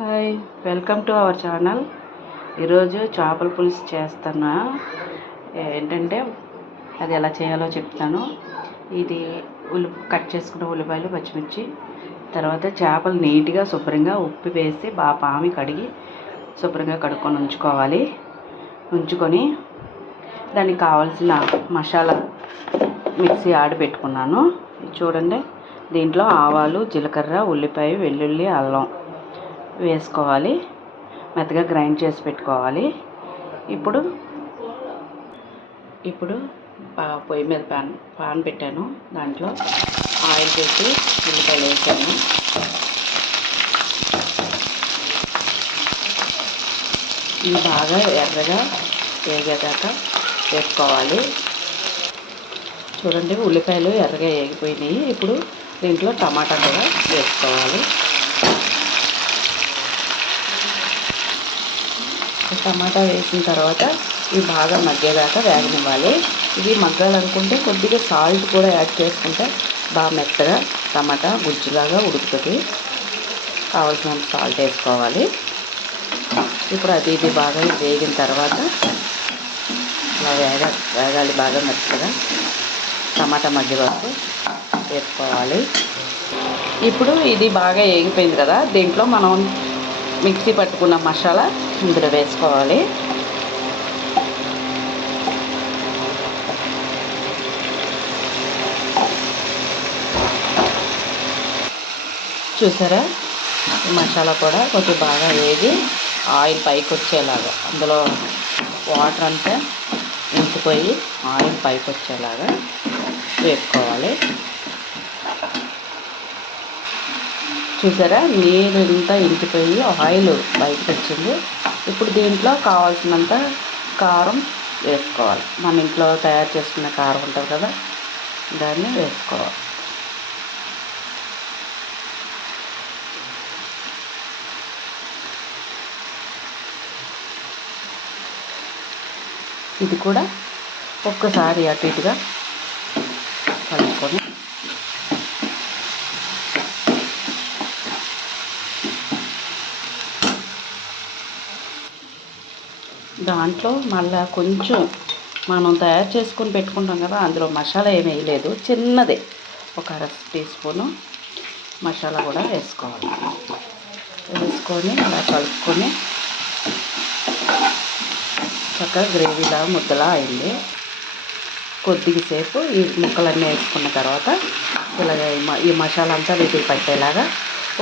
Hi, welcome to our channel. ఈరోజు చేపల పులుసు చేస్తున్నా. ఏంటంటే అది ఎలా చేయాలో చెప్తాను. ఇది కట్ చేసుకున్న ఉల్లిపాయలు, పచ్చిమిర్చి, తర్వాత చేపలు నీట్గా శుభ్రంగా ఉప్పు వేసి బాగా పామి కడిగి శుభ్రంగా కడుక్కొని ఉంచుకోవాలి. ఉంచుకొని దానికి కావాల్సిన మసాలా మిక్సీ ఆడి పెట్టుకున్నాను. చూడండి, దీంట్లో ఆవాలు, జీలకర్ర, ఉల్లిపాయ, వెల్లుల్లి, అల్లం వేసుకోవాలి. మెత్తగా గ్రైండ్ చేసి పెట్టుకోవాలి. ఇప్పుడు పొయ్యి మీద పాన్ పెట్టాను. దాంట్లో ఆయిల్ పెట్టి ఉల్లిపాయలు వేసాను. ఇవి బాగా ఎర్రగా వేగేదాకా వేసుకోవాలి. చూడండి, ఉల్లిపాయలు ఎర్రగా వేగిపోయినాయి. ఇప్పుడు దీంట్లో టమాటా కూడా వేసుకోవాలి. టమాటా వేసిన తర్వాత ఇవి బాగా మగ్గేదాకా వేగనివ్వాలి. ఇవి మగ్గాలనుకుంటే కొద్దిగా సాల్ట్ కూడా యాడ్ చేసుకుంటే బాగా మెత్తగా టమాటా గుజ్జులాగా ఉడుకుతుంది. కావాల్సినంత సాల్ట్ వేసుకోవాలి. ఇప్పుడు ఇది బాగా వేగిన తర్వాత ఇలా వేగాలి బాగా మెత్తగా. టమాటా మగ్గే వరకు వేసుకోవాలి. ఇప్పుడు ఇది బాగా వేగిపోయింది కదా, దీంట్లో మనం మిక్సీ పట్టుకున్న మసాలా ఇందులో వేసుకోవాలి. చూసారా, ఈ మసాలా కూడా కొంచెం బాగా వేగి ఆయిల్ పైకి వచ్చేలాగా, అందులో వాటర్ అంతా ఇంకిపోయి ఆయిల్ పైకి వచ్చేలాగా వేసుకోవాలి. చూసారా, నీరు అంతా ఇంకిపోయి ఆయిల్ బయటకు వచ్చింది. ఇప్పుడు దీంట్లో కావాల్సినంత కారం వేసుకోవాలి. మన ఇంట్లో తయారు చేసుకున్న కారం ఉంటుంది కదా, దాన్ని వేసుకోవాలి. ఇది కూడా ఒక్కసారి అటు ఇటుగా కలుపుకొని దాంట్లో మళ్ళీ కొంచెం మనం తయారు చేసుకొని పెట్టుకుంటాం కదా, అందులో మసాలా ఏమీ వేయలేదు, చిన్నదే ఒక అర టీ స్పూను మసాలా కూడా వేసుకోవాలి. వేసుకొని అలా కలుపుకొని చక్కగా గ్రేవీలా ముద్దలా అయింది. కొద్దిసేపు ఈ ముక్కలన్నీ వేసుకున్న తర్వాత ఇలాగ ఈ మసాలా అంతా వీటికి పట్టేలాగా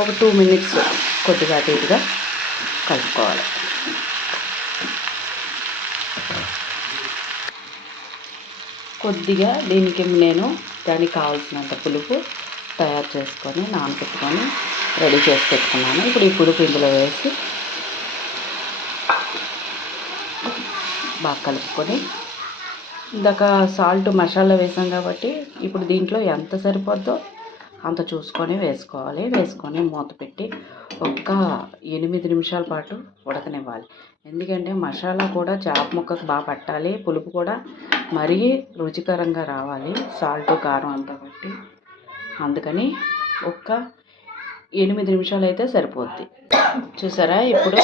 ఒక 2 minutes కొద్దిగా అటు ఇటుగా కలుపుకోవాలి. కొద్దిగా దీనికి నేను దానికి కావాల్సినంత పులుపు తయారు చేసుకొని నానబెట్టుకొని రెడీ చేసి పెట్టుకున్నాను. ఇప్పుడు ఈ పులుపు ఇందులో వేసి బాగా కలుపుకొని, ఇందాక సాల్ట్ మసాలా వేసాం కాబట్టి ఇప్పుడు దీంట్లో ఎంత సరిపోద్దో అంత చూసుకొని వేసుకోవాలి. వేసుకొని మూత పెట్టి ఒక్క 8 నిమిషాల పాటు ఉడకనివ్వాలి. ఎందుకంటే మసాలా కూడా చేప ముక్కకు బాగా పట్టాలి, పులుపు కూడా మరీ రుచికరంగా రావాలి, సాల్ట్ కారం అంతా బట్టి. అందుకని ఒక్క 8 నిమిషాలు అయితే సరిపోద్ది. చూసారా, ఇప్పుడు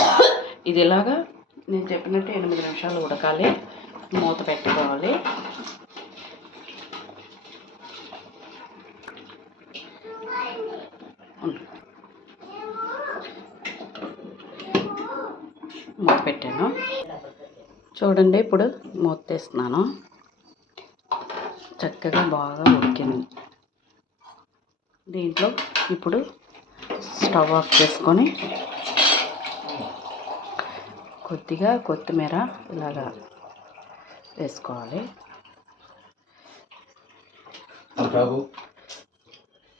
ఇది ఇలాగా నేను చెప్పినట్టు 8 నిమిషాలు ఉడకాలి. మూత పెట్టుకోవాలి. మూత పెట్టాను. చూడండి, ఇప్పుడు మూత తీస్తున్నాను. చక్కగా బాగా ఉడికింది. దీంట్లో ఇప్పుడు స్టవ్ ఆఫ్ చేసుకొని కొద్దిగా కొత్తిమీర ఇలాగా వేసుకోవాలి.